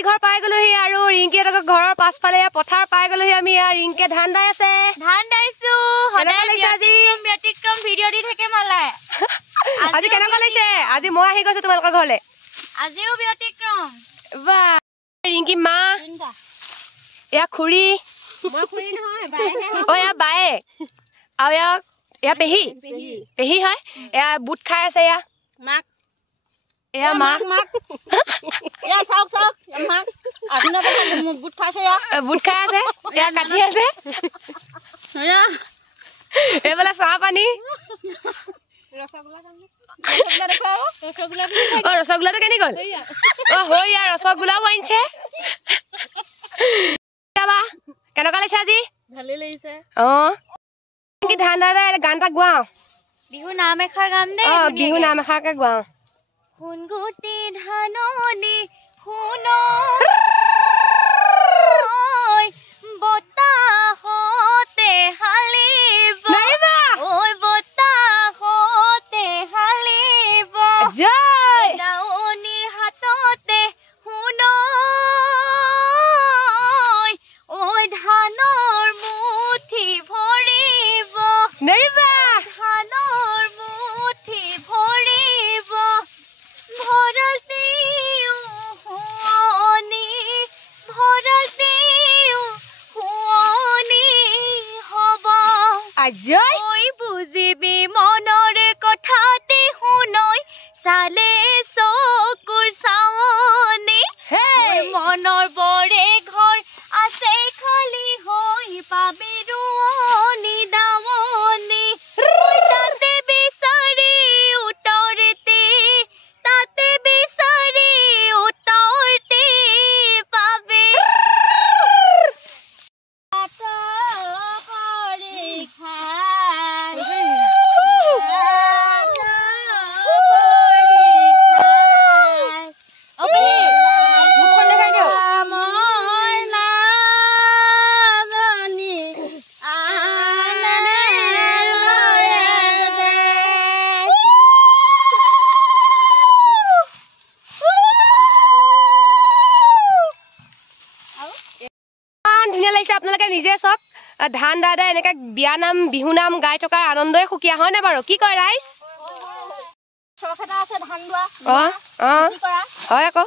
ৰিংকি ঘৰ পাই গলোহি আৰু ৰিংকি এটাক ঘৰৰ পাছফালে পথাৰ পাই গলোহি আমি ৰিংকে ধান দাই আছে ধান দাইছো সদায় ব্যতিক্ৰম ভিডিঅ' দি থাকে মালাই আজি কেনেকুৱা লাগিছে আজি মই আহি গৈছো তোমালোকৰ ঘৰলে আজিও ব্যতিক্ৰম বা ৰিংকি মা এয়া খুৰী মই খুৰী নহয় বাইহে ও এয়া বায়ে আৰু এয়া পেহী পেহী হয় এয়া বুট খাই আছে এয়া মাক এয়া মাক এয়া চাওক মাক আপোনালোকে বুট খাইছে বুট খাই আছে এয়া কাটি আছে এয়া এইফালে চাহ পানী ৰসগোল্লাটো কেনি গ'ল হয় ৰসগোল্লাও আনিছে কেনেকুৱা লাগিছে আজি ভালেই লাগিছে ধান দাদা গান এটা গোৱাও বিহু নাম এষাৰ গাম দে বিহু নাম এষাৰকে গোৱাও শুন গুটি ধাননি শুন বতাহতে হালিব ঐ বতাহতে হালিব জয় দাৱনীৰ হাততে শুন ঐ ধানৰ মুঠি ভৰিব নেৰিবা ধানৰ মুঠি ভৰিব ভৰতেও শুৱনি হ'ব আজয় ঐ বুজিবি মনৰে কথাতে শুনৈ চালে চকুৰ চাৱনি মনৰ বৰে ঘৰ আছে খালি হৈ পাবি ৰোৱনি দাৱনি তাতে বিচাৰি উত্তৰতে পাবি ধুনীয়া লাগিছে আপোনালোকে নিজে চাওক ধান দাদা এনেকে বিয়া নাম বিহু নাম গাই থকাৰ আনন্দই সুকীয়া হয় নে বাৰু কি কয় ৰাইজ হয় আকৌ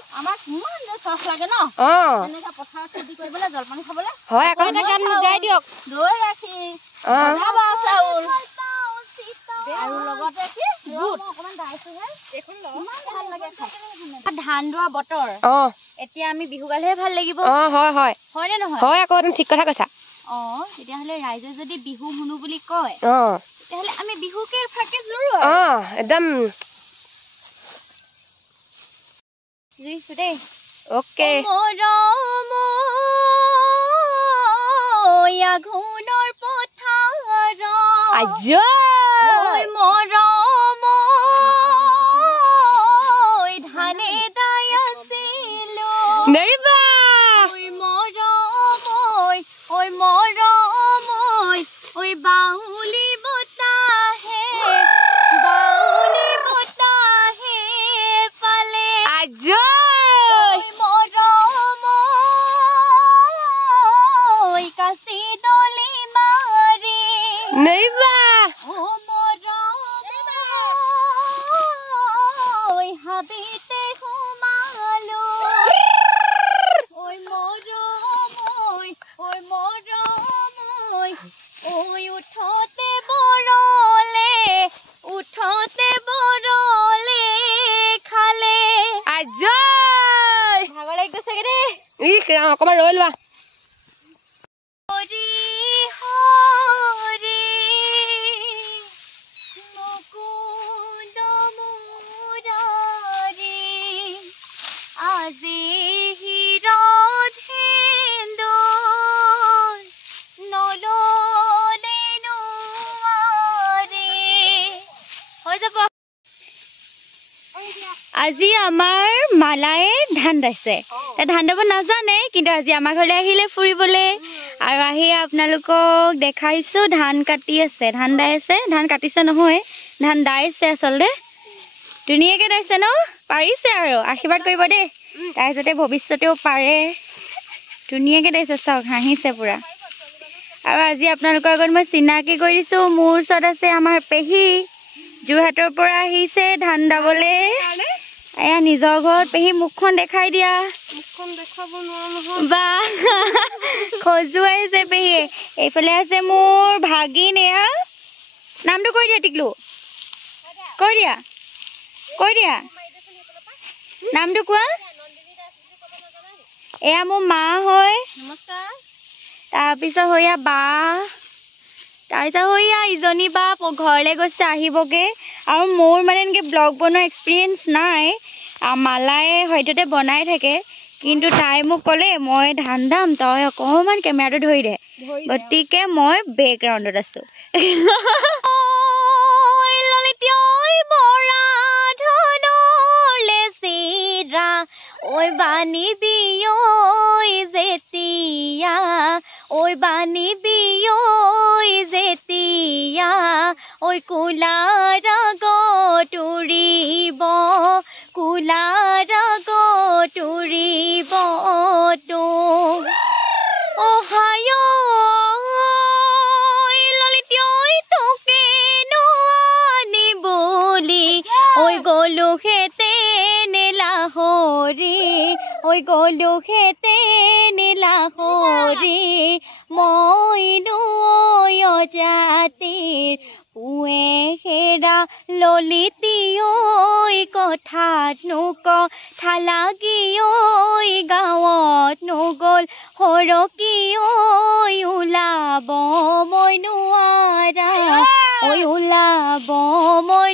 হয় আকৌ গাই দিয়ক ধান দোৱা বতৰ এতিয়া আমি বিহু গালেহে ভাল লাগিব হয় হয় হয়নে নহয় হয় আকৌ তুমি ঠিক কথা কৈছা তেতিয়াহ'লে ৰাইজে যদি বিহু শুনো বুলি কয় তেতিয়াহ'লে আমি বিহুকে ফাকে জোৰো একদম জুইছো দেই ওকে আঘোণৰ পথাৰ আজয় মৰম ধানে দাই আছিলো নেৰিবা মৰম বাউলি বতাহে পালে আজয় মৰম কাচি দলি মাৰি নেৰিবা হাবিতে সোমালো উঠতে বৰলে খালে আজয় ভাগৰ লাগি গৈছে গে দেই অকমান ৰৈ লোৱা আজি আজি আমাৰ মালাই ধান দাইছে ধান দাব নাজানে কিন্তু আজি আমাৰ ঘৰলৈ আহিলে ফুৰিবলৈ আৰু আহি আপোনালোকক দেখাইছো ধান কাটি আছে ধান দাই আছে ধান কাটিছে নহয় ধান দাইছে আচলতে ধুনীয়াকৈ দাইছে ন পাৰিছে আৰু আশীৰ্বাদ কৰিব দেই তাই যাতে ভৱিষ্যতেও পাৰে ধুনীয়াকৈ দিছে চাওক হাঁহিছে পুৰা আৰু আজি আপোনালোকৰ আগত মই চিনাকি কৰি দিছোঁ মোৰ ওচৰত আছে আমাৰ পেহী যোৰহাটৰ পৰা আহিছে ধান দাবলৈ এয়া নিজৰ ঘৰত পেহী মুখখন দেখাই দিয়া বা খজুৱাইছে পেহীয়ে এইফালে আছে মোৰ ভাগিন এয়া নামটো কৈ দিয়া টিকলু কৈ দিয়া নামটো কোৱা এয়া মোৰ মা হয় তাৰপিছত হৈয়া বা তাৰপিছত হৈয়া ইজনী বা ঘৰলৈ গৈছে আহিবগৈ আৰু মোৰ মানে এনেকৈ ব্লগ বনোৱা এক্সপিৰিয়েঞ্চ নাই মালাই হয়তোতে বনাই থাকে কিন্তু তাই মোক ক'লে মই ধান দাম তই অকণমান কেমেৰাটো ধৰি দে গতিকে মই বেকগ্ৰাউণ্ডত আছোঁ ঐ বানি বিয়ৈ যেতিয়া ঐ বানি বিয়ৈ যেতিয়া ঐ কুলাৰ গতুৰিব তো অহায় ললিতৈ তোকে নোৱানি বুলি ঐ গলো খেতে ঐ গলো খেতে নীলাহৰি মই নৈ জাতিৰ পুৱে হেৰা ললিতী ঐ কথাত কথা লাগি ঐ গাঁৱত নগ'ল সৰকি ঐ ওলাব মই নোৱাৰা ঐ ওলাব মই